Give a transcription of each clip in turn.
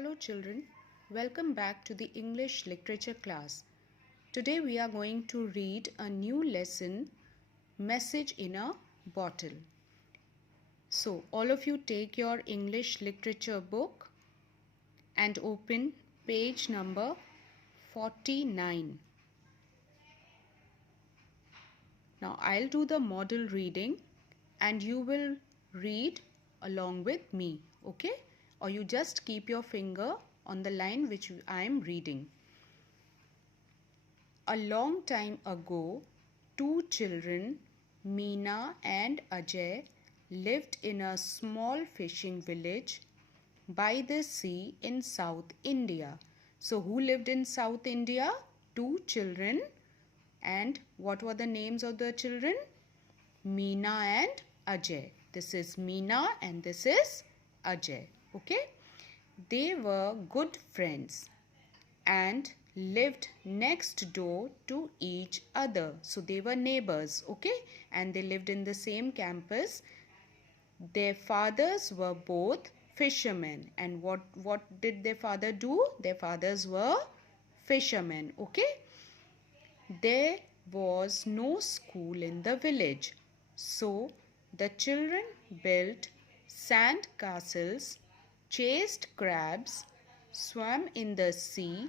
Hello children, welcome back to the English literature class. Today we are going to read a new lesson, Message in a Bottle. So all of you take your English literature book and open page number 49. Now I'll do the model reading and you will read along with me, okay? Or you just keep your finger on the line which I am reading. A long time ago, two children, Meena and Ajay, lived in a small fishing village by the sea in South India. So who lived in South India? Two children. And what were the names of the children? Meena and Ajay. This is Meena and this is Ajay. Okay? They were good friends and lived next door to each other. So they were neighbors, okay? And they lived in the same campus. Their fathers were both fishermen. And what did their father do? Their fathers were fishermen, okay? There was no school in the village. So the children built sand castles, chased crabs, swam in the sea,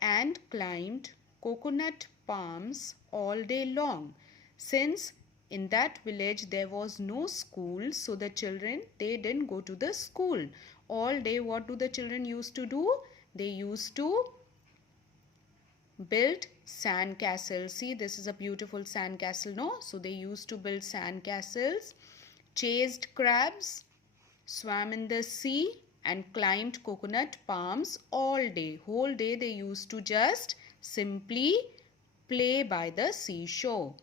and climbed coconut palms all day long. Since in that village there was no school, so the children, they didn't go to the school. All day what do the children used to do? They used to build sand castles. See, this is a beautiful sand castle, no? So they used to build sand castles, chased crabs, swam in the sea, and climbed coconut palms all day. Whole day they used to just simply play by the seashore.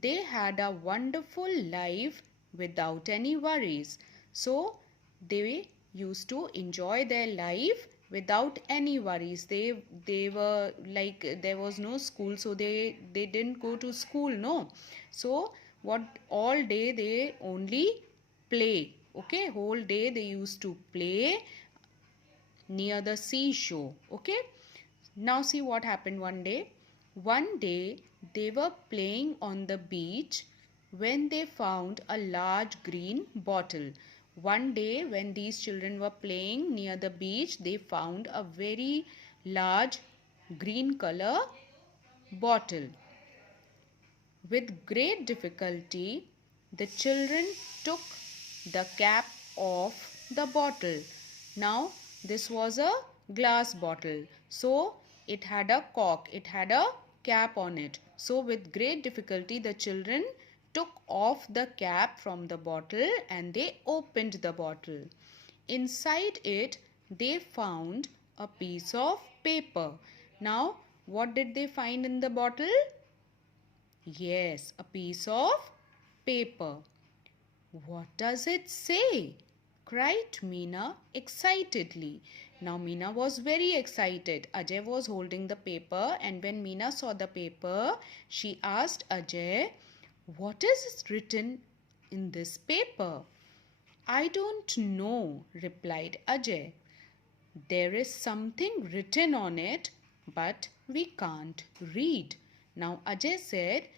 They had a wonderful life without any worries. So they used to enjoy their life without any worries. They were like, there was no school, so they didn't go to school, no. So what, all day they only play, okay? Whole day they used to play near the seashore, okay? Now see what happened one day. One day they were playing on the beach when they found a large green bottle. One day when these children were playing near the beach, they found a very large green color bottle. With great difficulty, the children took the cap off the bottle. Now this was a glass bottle, so it had a cork, it had a cap on it. So with great difficulty the children took off the cap from the bottle and they opened the bottle. Inside it they found a piece of paper. Now what did they find in the bottle? Yes, a piece of paper. What does it say? Cried Meena excitedly. Now Meena was very excited. Ajay was holding the paper, and when Meena saw the paper, she asked Ajay, "What is written in this paper?" "I don't know," replied Ajay. "There is something written on it, but we can't read." Now Ajay said,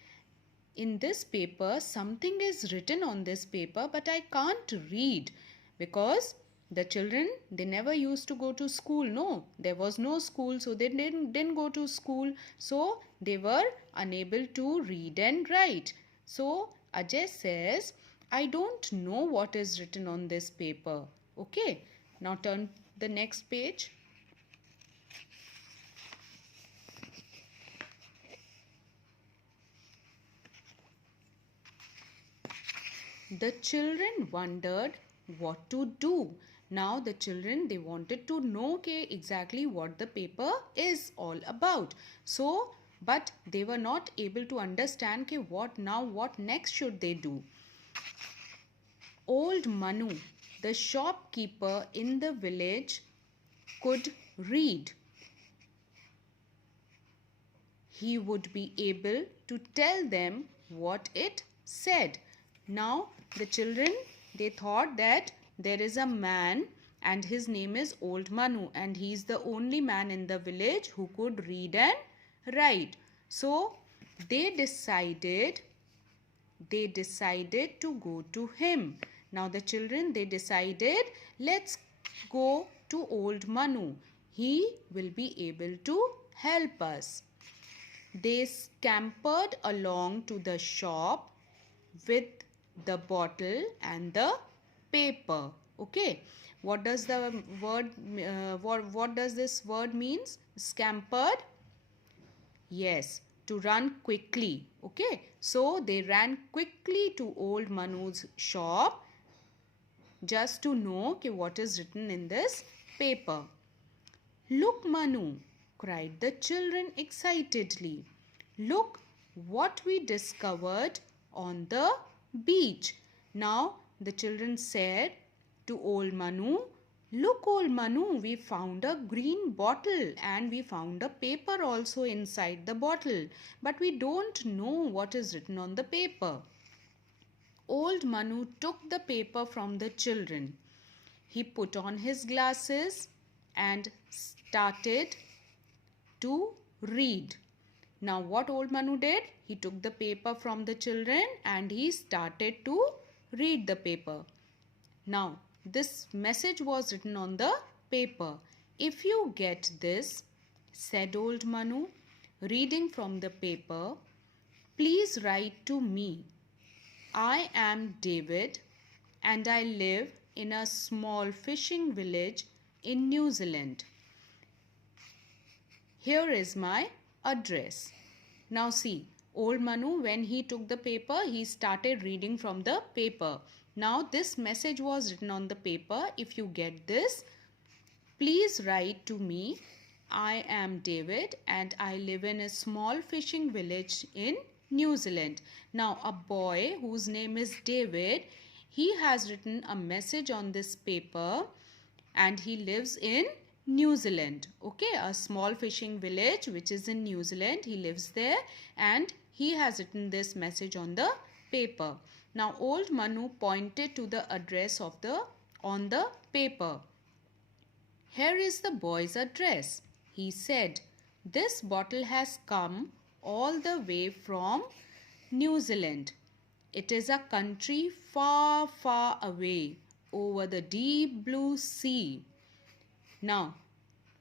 "In this paper, something is written on this paper, but I can't read." Because the children, they never used to go to school, no. There was no school, so they didn't go to school. So they were unable to read and write. So Ajay says, "I don't know what is written on this paper." Okay, now turn the next page. The children wondered what to do. Now the children, they wanted to know exactly what the paper is all about. So, but they were not able to understand what now, what next should they do. Old Manu, the shopkeeper in the village, could read. He would be able to tell them what it said. Now the children, they thought that there is a man and his name is Old Manu, and he is the only man in the village who could read and write. So they decided to go to him. Now the children, they decided, let's go to Old Manu. He will be able to help us. They scampered along to the shop with the bottle and the paper. Okay, what does the word what does this word means? Scampered? Yes, to run quickly. Okay, so they ran quickly to Old Manu's shop just to know what is written in this paper. Look, Manu, cried the children excitedly. Look what we discovered on the beach. Now the children said to Old Manu, look, Old Manu, we found a green bottle and we found a paper also inside the bottle, but we don't know what is written on the paper. Old Manu took the paper from the children. He put on his glasses and started to read. Now what Old Manu did? He took the paper from the children and he started to read the paper. Now this message was written on the paper. If you get this, said Old Manu, reading from the paper, please write to me. I am David and I live in a small fishing village in New Zealand. Here is my address. Now see, Old Manu, when he took the paper, he started reading from the paper. Now this message was written on the paper. If you get this, please write to me. I am David and I live in a small fishing village in New Zealand. Now a boy whose name is David, he has written a message on this paper and he lives in New Zealand. Okay, a small fishing village which is in New Zealand. He lives there and he has written this message on the paper. Now Old Manu pointed to the address on the paper. Here is the boy's address. He said, this bottle has come all the way from New Zealand. It is a country far, far away over the deep blue sea. Now,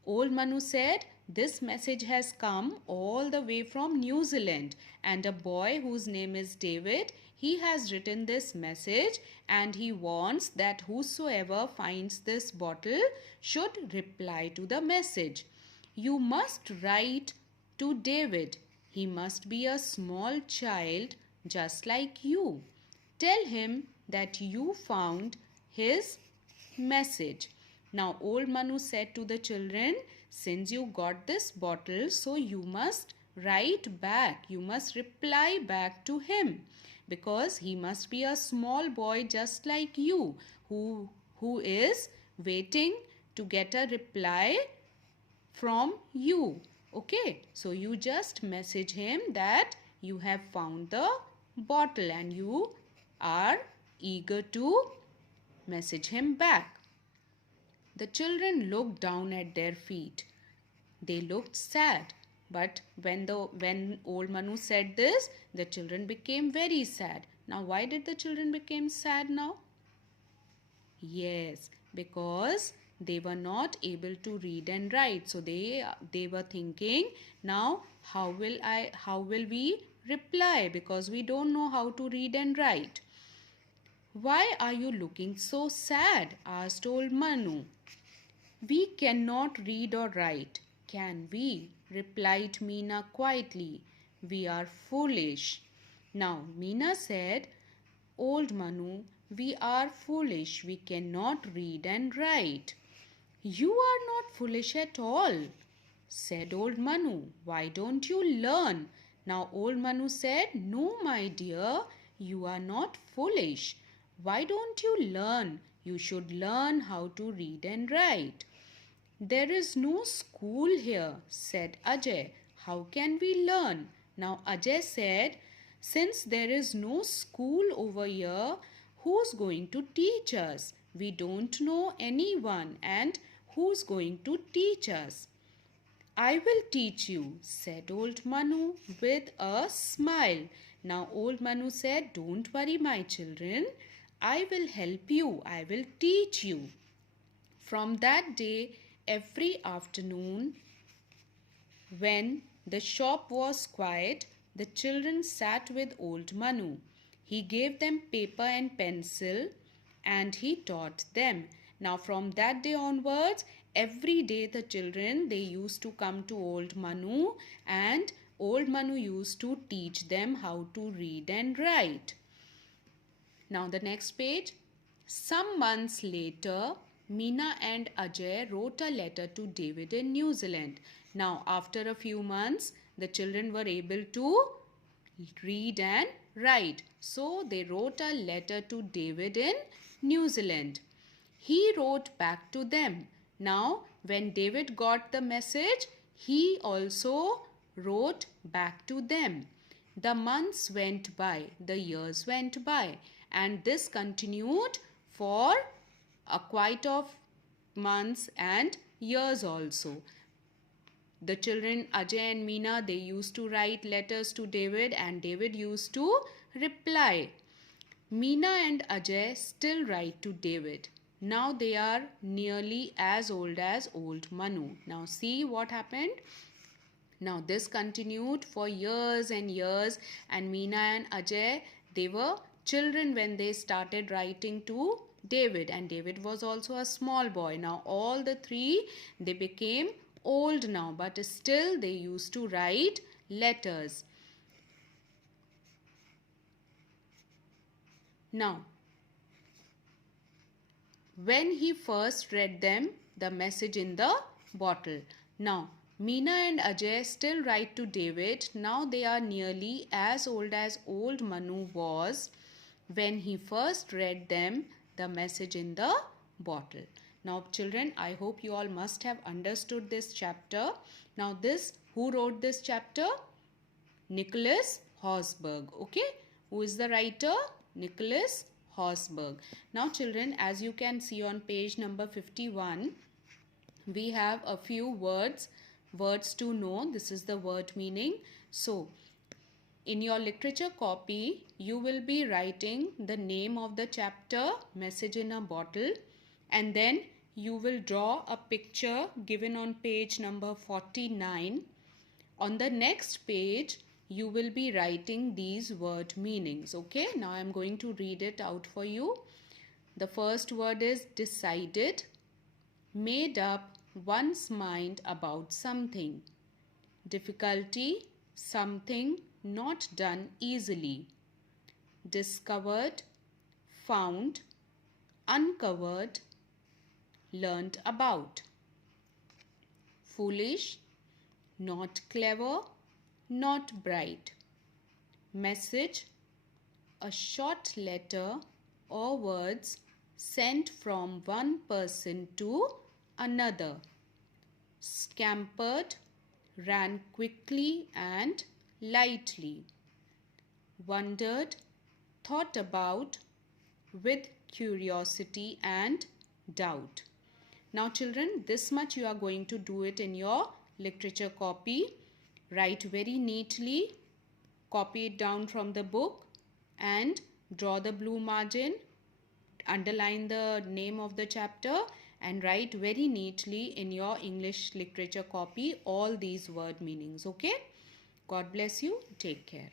Old Manu said, this message has come all the way from New Zealand, and a boy whose name is David, he has written this message and he wants that whosoever finds this bottle should reply to the message. You must write to David. He must be a small child just like you. Tell him that you found his message. Now Old Manu said to the children, since you got this bottle, so you must write back. You must reply back to him because he must be a small boy just like you who is waiting to get a reply from you. Okay, so you just message him that you have found the bottle and you are eager to message him back. The children looked down at their feet. They looked sad. But when Old Manu said this, the children became very sad. Now why did the children become sad now? Yes, because they were not able to read and write. So they were thinking, now how will we reply, because we don't know how to read and write. Why are you looking so sad? Asked Old Manu. We cannot read or write, can we? Replied Meena quietly. We are foolish. Now Meena said, Old Manu, we are foolish. We cannot read and write. You are not foolish at all, said Old Manu. Why don't you learn? Now Old Manu said, no, my dear, you are not foolish. Why don't you learn? You should learn how to read and write. There is no school here, said Ajay. How can we learn? Now Ajay said, since there is no school over here, who's going to teach us? We don't know anyone, and who's going to teach us? I will teach you, said old Manu with a smile. Now old Manu said, don't worry, my children. I will help you. I will teach you. From that day, every afternoon, when the shop was quiet, the children sat with old Manu. He gave them paper and pencil and he taught them. Now from that day onwards, every day the children, they used to come to old Manu and old Manu used to teach them how to read and write. Now the next page. Some months later, Meena and Ajay wrote a letter to David in New Zealand. Now after a few months, the children were able to read and write. So they wrote a letter to David in New Zealand. He wrote back to them. Now when David got the message, he also wrote back to them. The months went by, the years went by, and this continued for quite of months and years also. The children Ajay and Meena, they used to write letters to David and David used to reply. Meena and Ajay still write to David. Now they are nearly as old as old Manu. Now see what happened. Now this continued for years and years, and Meena and Ajay, they were children when they started writing to David, and David was also a small boy. Now all the three, they became old now, but still they used to write letters. Now when he first read them, the message in the bottle. Now Meena and Ajay still write to David. Now they are nearly as old as old Manu was when he first read them the message in the bottle. Now children, I hope you all must have understood this chapter. Now this, who wrote this chapter? Nicholas Horsburgh. Okay, who is the writer? Nicholas Horsburgh. Now children, as you can see on page number 51, we have a few words to know. This is the word meaning. So in your literature copy, you will be writing the name of the chapter, Message in a Bottle, and then you will draw a picture given on page number 49. On the next page, you will be writing these word meanings. Okay, now I am going to read it out for you. The first word is decided, made up one's mind about something. Difficulty, something not done easily. Discovered, found, uncovered, learnt about. Foolish, not clever, not bright. Message, a short letter or words sent from one person to another. Scampered, ran quickly and lightly. Wondered, thought about with curiosity and doubt. Now children, this much you are going to do it in your literature copy. Write very neatly, copy it down from the book and draw the blue margin, underline the name of the chapter and write very neatly in your English literature copy all these word meanings. Okay? God bless you. Take care.